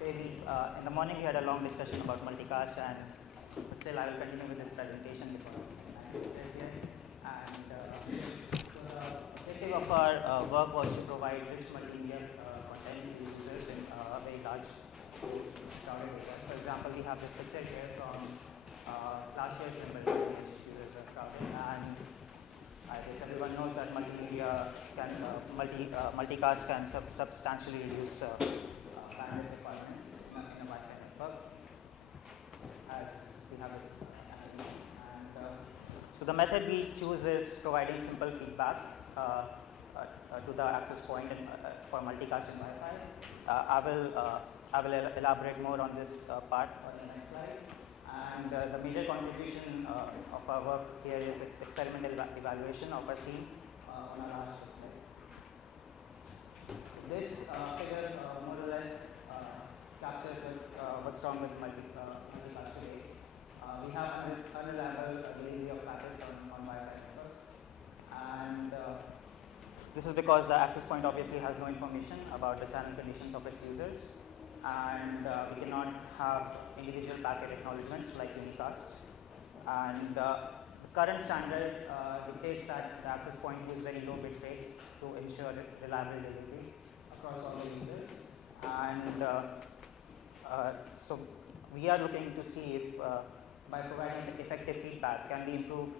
In the morning we had a long discussion about multicast, and still I will continue with this presentation before it says here. And the objective of our work was to provide rich multimedia content to users in very large crowded areas. For example, we have this picture here from last year's Wimbledon, which users are crowded, and I guess everyone knows that multimedia can multicast can substantially reduce bandwidth requirements in a Wi-Fi network, as we have it. So the method we choose is providing simple feedback to the access point for multicast in Wi-Fi. I will elaborate more on this part on the next slide. And the major contribution of our work here is experimental evaluation of our scheme on a large display. This figure more or less captures what's wrong with multicast today. We have unreliable delivery of packets on Wi-Fi networks, and this is because the access point obviously has no information about the channel conditions of its users, and we cannot have individual packet acknowledgements like unicast. And the current standard dictates that the access point use very low bit rates to ensure reliable delivery across all the users. And so we are looking to see if by providing effective feedback can we improve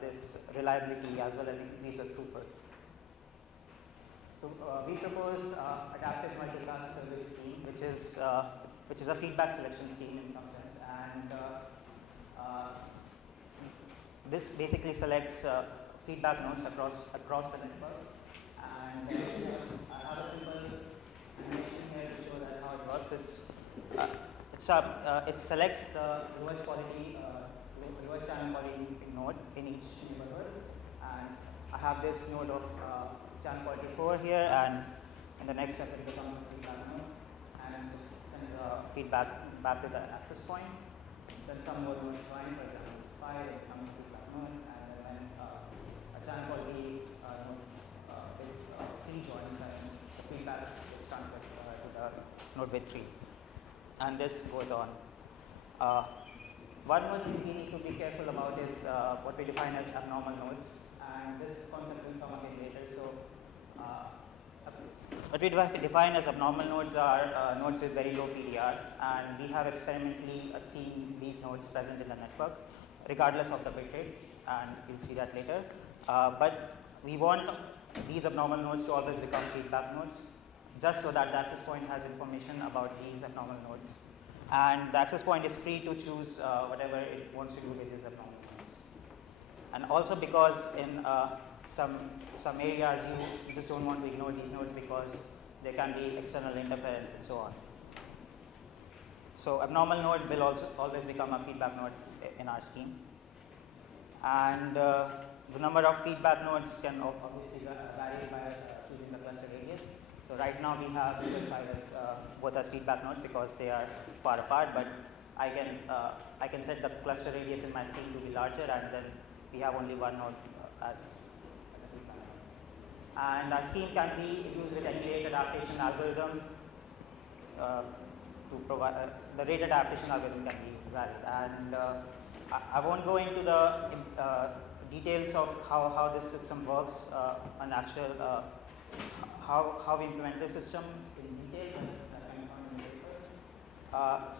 this reliability as well as increase the throughput. So we propose adaptive multicast service scheme, which is a feedback selection scheme in some sense, and this basically selects feedback nodes across the network. And I have a simple animation here to show that how it works. It selects the lowest channel quality node in each neighborhood, and I have this node of channel quality 4 here, and in the next step it becomes a feedback node and sends feedback back to the access point. Then some more nodes join, for example 5, it becomes a feedback node, and then a channel quality node with 3 joins, and the feedback is transferred to the node with 3. And this goes on. One more thing we need to be careful about is what we define as abnormal nodes, and this concept will come again later. So what we define as abnormal nodes are nodes with very low PDR, and we have experimentally seen these nodes present in the network regardless of the bit rate, and you'll see that later. But we want these abnormal nodes to always become feedback nodes, just so that the access point has information about these abnormal nodes. And the access point is free to choose whatever it wants to do with these abnormal nodes. And also because in some areas you just don't want to ignore these nodes because there can be external interference and so on. So abnormal node will also always become a feedback node in our scheme. And the number of feedback nodes can obviously vary by choosing the cluster radius. So right now we have both as feedback nodes because they are far apart, but I can set the cluster radius in my scheme to be larger, and then we have only one node as a feedback node. And our scheme can be used with any rate adaptation algorithm to provide the rate adaptation algorithm can be valid. And I won't go into the details of how this system works on actual how we implement the system in detail.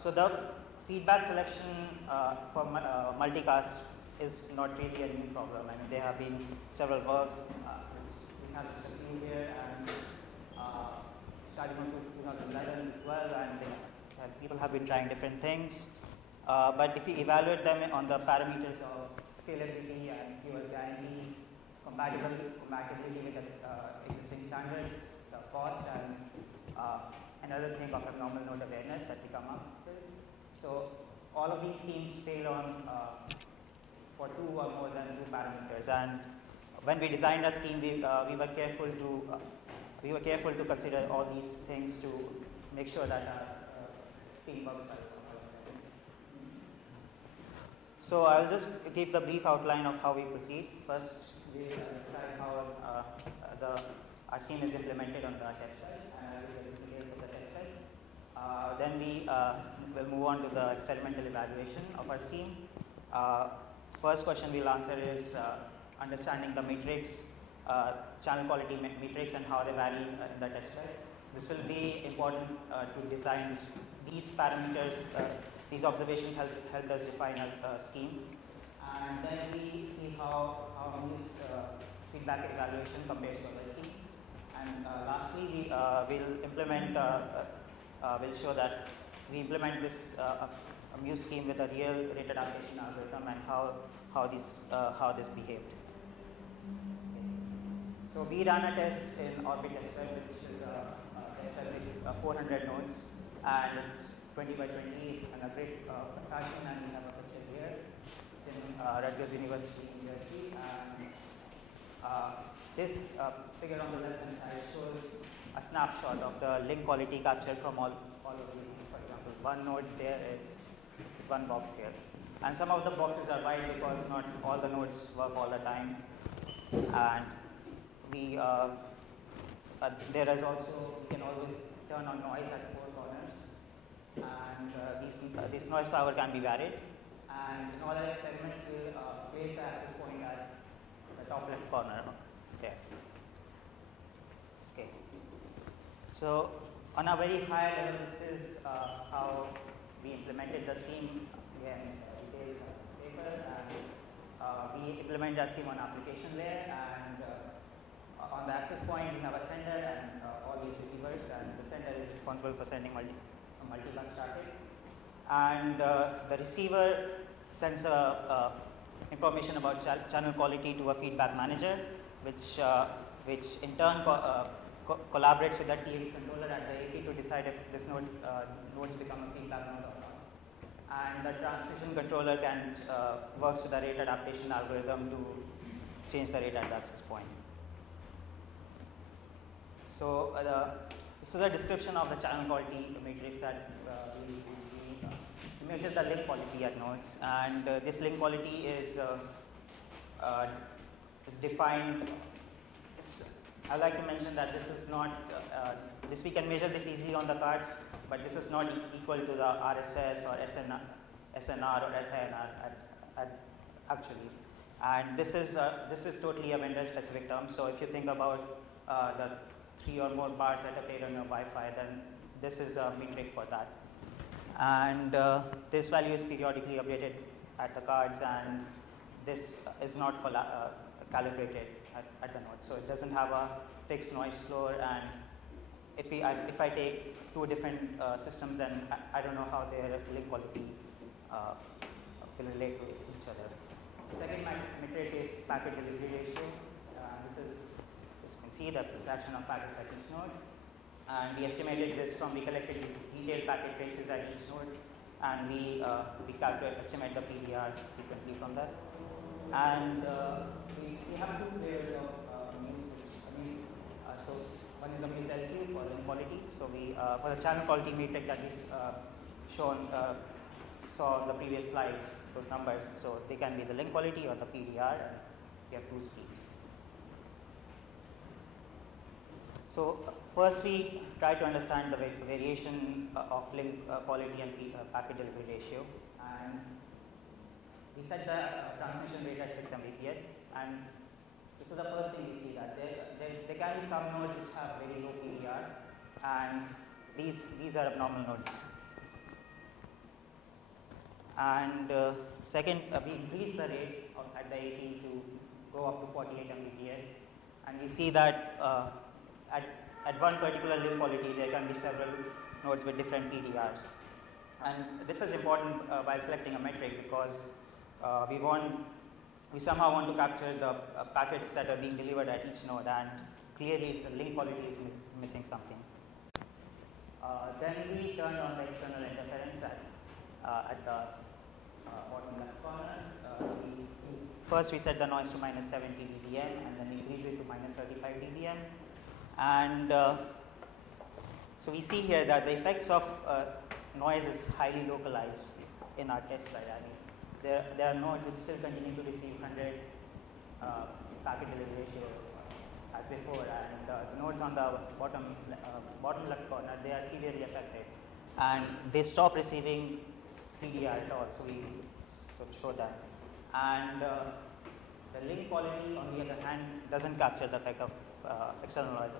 So the feedback selection for multicast is not really a new problem. I mean, there have been several works. We have just a few here, and starting from 2011, 12, and people have been trying different things. But if you evaluate them on the parameters of scalability and QoS guarantees, compatibility with existing standards, the cost, and another thing of abnormal node awareness that we come up with. So all of these schemes fail on for 2 or more than 2 parameters. And when we designed our scheme, we were careful to consider all these things to make sure that our scheme works well. So I'll just give the brief outline of how we proceed. First, we will describe how our scheme is implemented on the test bed, and I will get the details of the test bed. Then we will move on to the experimental evaluation of our scheme. First question we'll answer is understanding the matrix, channel quality matrix and how they vary in the test bed. This will be important to design these parameters. These observations help us define a scheme. And then we see how this feedback evaluation compares to other schemes. And lastly, we will implement, we'll show that we implement this a mu scheme with a real rate adaptation algorithm and how this behaved. Okay. So we ran a test in Orbit test bed, which is a test bed with 400 nodes, and it's 20 by 20 in a great fashion, and we have a picture here. It's in Rutgers University in New Jersey, and this figure on the left hand side shows a snapshot of the link quality captured from all of these nodes. For example, one node there is one box here, and some of the boxes are white because not all the nodes work all the time, and we there is also, we can always turn on noise at 4 corners, and this noise power can be varied, and in all our experiments we will place the access point at the top left corner there. Okay. So on a very high level, this is how we implemented the scheme. Again, details of the paper, and we implement the scheme on application layer, and on the access point we have a sender and all these receivers, and the sender is responsible for sending multicast traffic, and the receiver sends information about channel quality to a feedback manager, which in turn collaborates with the TX controller at the AP to decide if this nodes become a feedback node or not. And the transmission controller can works with the rate adaptation algorithm to change the rate at the access point. So this is a description of the channel quality matrix that we measure the link quality at nodes, and this link quality is defined. I like to mention that this is not this we can measure this easily on the cards, but this is not equal to the RSS or SNR or SINR actually. And this is totally a vendor specific term. So if you think about the 3 or more bars that appear on your Wi-Fi, then this is a metric for that. And this value is periodically updated at the cards, and this is not calibrated at the node. So it doesn't have a fixed noise floor, and if I take 2 different systems, then I don't know how their link quality will relate to each other. The second metric is packet delivery ratio. This is, as you can see, the fraction of packets at each node, and we estimated this from the collected detailed packet traces at each node, and we estimate the PDR frequently from that. And we have 2 layers of muse. So one is the muse LQ for link quality. So we for the channel quality metric that is shown saw the previous slides, those numbers. So they can be the link quality or the PDR, and we have 2 schemes. So first we try to understand the variation of link quality and packet delivery ratio, and we set the transmission rate at 6 Mbps, and this is the first thing we see, that there can be some nodes which have very low PDR, and these are abnormal nodes. And second, we increase the rate at the AP to go up to 48 Mbps, and we see that at one particular link quality there can be several nodes with different PDRs. And this is important while selecting a metric, because we somehow want to capture the packets that are being delivered at each node, and clearly the link quality is missing something. Then we turn on the external interference at the bottom left corner. First we set the noise to -70 dBm, and then increase it to -35 dBm. And so we see here that the effects of noise is highly localized in our test bed. I mean, there are nodes which still continue to receive 100 packet delivery ratio as before, and the nodes on the bottom left corner, they are severely affected. and they stop receiving PDR at all, so we show that. And the link quality, on the other hand, doesn't capture the effect of external noise.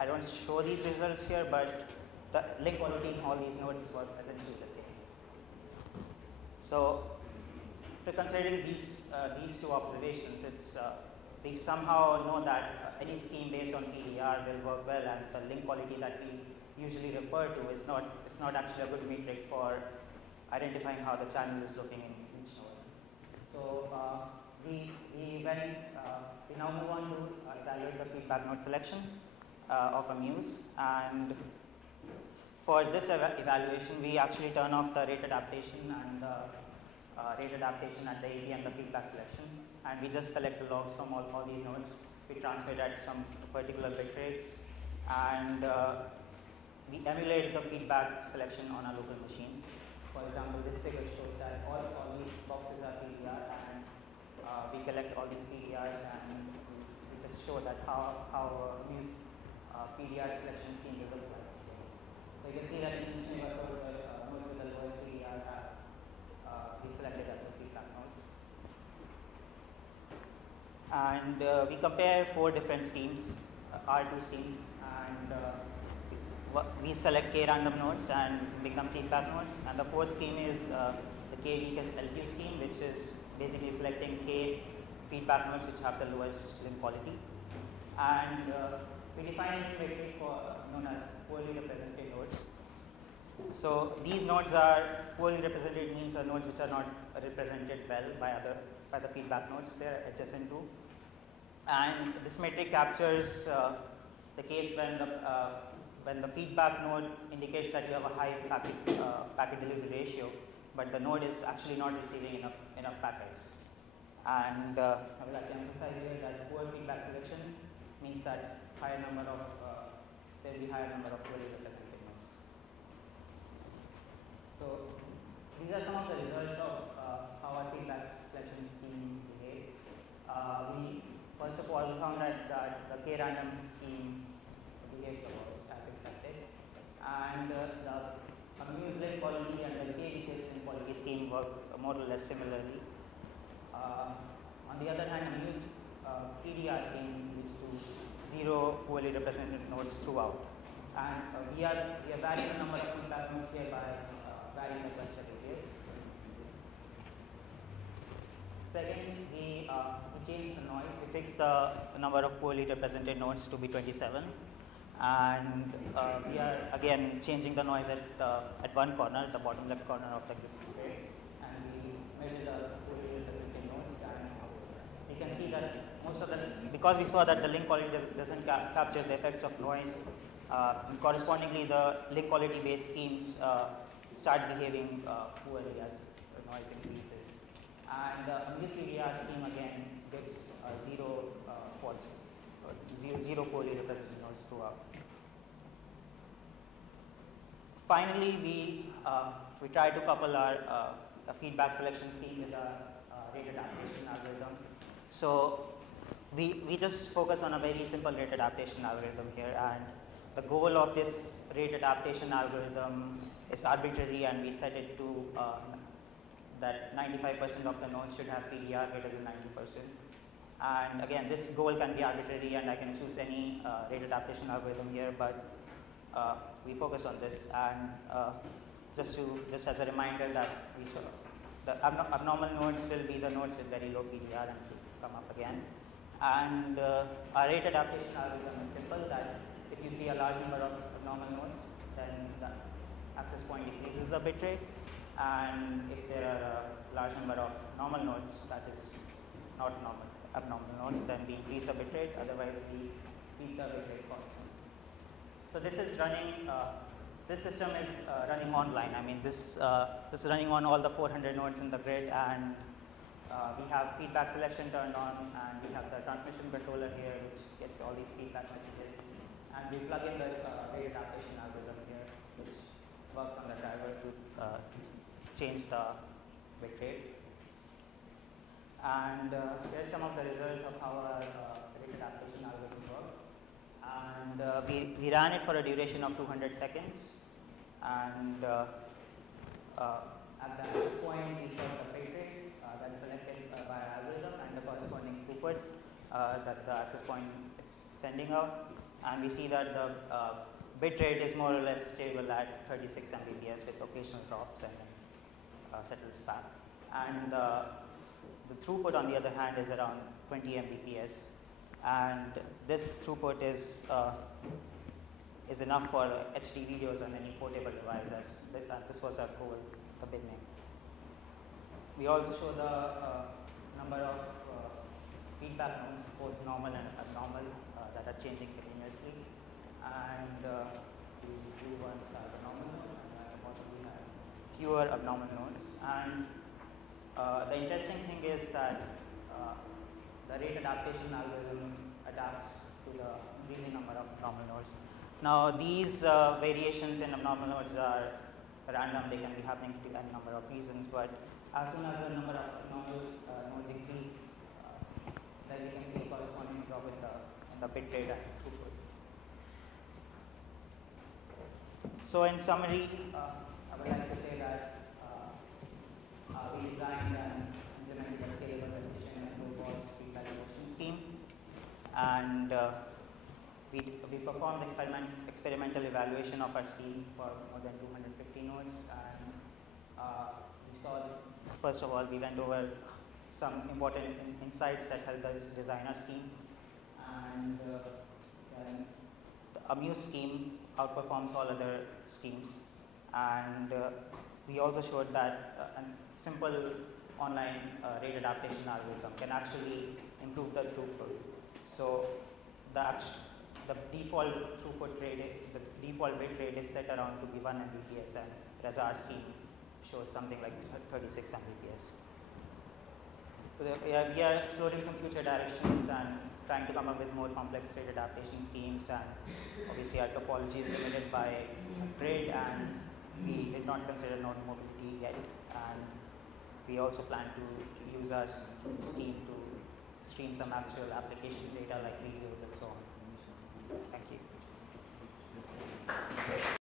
I don't show these results here, but the link quality in all these nodes was essentially the same. So, after considering these two observations, we somehow know that any scheme based on PDR will work well, and the link quality that we usually refer to is not actually a good metric for identifying how the channel is looking in each node. So we now move on to evaluate the feedback node selection of a muse, and for this evaluation we actually turn off the rate adaptation and rate adaptation at the AD and the feedback selection, and we just collect the logs from all these nodes. We transmit at some particular bit rates, and we emulate the feedback selection on a local machine. For example, this figure shows that all these boxes are PDR, and we collect all these PDRs, and we just show that how these PDR selection scheme will look like. So you can see that in each neighborhood, nodes with the lowest PDR have been selected as the feedback nodes. And we compare 4 different schemes, R2 schemes, and we select k random nodes and become feedback nodes. And the 4th scheme is the k weakest LQ scheme, which is basically selecting k feedback nodes which have the lowest link quality. And we define a metric known as poorly represented nodes. So these nodes are poorly represented, means are nodes which are not represented well by the feedback nodes they are adjacent to. And this metric captures the case when the feedback node indicates that you have a high packet delivery ratio, but the node is actually not receiving enough packets. And I would like to emphasize here that poor feedback selection means that there will be higher number of poorly represented nodes. So these are some of the results of how our feedback selection scheme behaves. We first of all found that the k random scheme behaves as expected, and the muse link quality and the k weakest link quality scheme work more or less similarly. On the other hand, muse PDR scheme leads to 0 poorly represented nodes throughout, and we are varying the number of feedback nodes here by varying the cluster radius. Second, we change the noise. We fix the number of poorly represented nodes to be 27, and we are again changing the noise at one corner, the bottom left corner of the grid, and we measure the poorly represented nodes, and we can see that because we saw that the link quality doesn't capture the effects of noise, correspondingly the link quality based schemes start behaving poorly as the noise increases. And this PDR scheme again gets zero poorly represented nodes throughout. Finally, we try to couple our feedback selection scheme with a rate adaptation algorithm. So we just focus on a very simple rate adaptation algorithm here, and the goal of this rate adaptation algorithm is arbitrary, and we set it to that 95% of the nodes should have PDR greater than 90%. And again, this goal can be arbitrary, and I can choose any rate adaptation algorithm here, but we focus on this. And just as a reminder that the abnormal nodes will be the nodes with very low PDR and come up again. And our rate adaptation algorithm is simple, that if you see a large number of abnormal nodes, then the access point increases the bit rate, and if there are a large number of normal nodes, that is not abnormal nodes, then we increase the bit rate, otherwise we keep the bit rate constant. So this is running, this system is running online. I mean, this is running on all the 400 nodes in the grid, and we have feedback selection turned on, and we have the transmission controller here which gets all these feedback messages, and we plug in the rate adaptation algorithm here which works on the driver to change the bit rate. And here's some of the results of how our rate adaptation algorithm works. And we ran it for a duration of 200 seconds, And at that point, we saw the bit rate that is selected by our algorithm and the corresponding throughput that the access point is sending out. And we see that the bit rate is more or less stable at 36 Mbps with occasional drops and settles back. And the throughput, on the other hand, is around 20 Mbps. And this throughput is enough for HD videos on any portable devices. This was our goal at the beginning. We also show the number of feedback nodes, both normal and abnormal, that are changing continuously. And these blue ones are the normal nodes, and at the bottom we have fewer abnormal nodes. And the interesting thing is that the rate adaptation algorithm adapts to the increasing number of abnormal nodes. Now, these variations in abnormal nodes are random. They can be happening due to any number of reasons, but as soon as the number of abnormal nodes increase, then we can see a corresponding drop in the bit rate and throughput. So, in summary, I would like to say that we designed and implemented a scalable, efficient, and low-cost feedback evaluation scheme, and we performed experimental evaluation of our scheme for more than 250 nodes, and we saw, first of all, we went over some important insights that helped us design our scheme, and then the AMUSE scheme outperforms all other schemes, and we also showed that a simple online rate adaptation algorithm can actually improve the throughput. So the default throughput rate, the default bit rate is set around to be 1 Mbps, and whereas our scheme shows something like 36 Mbps. So we are exploring some future directions and trying to come up with more complex rate adaptation schemes, and obviously our topology is limited by grid, and we did not consider node mobility yet, and we also plan to use our scheme to stream some actual application data like videos and so on. Thank you.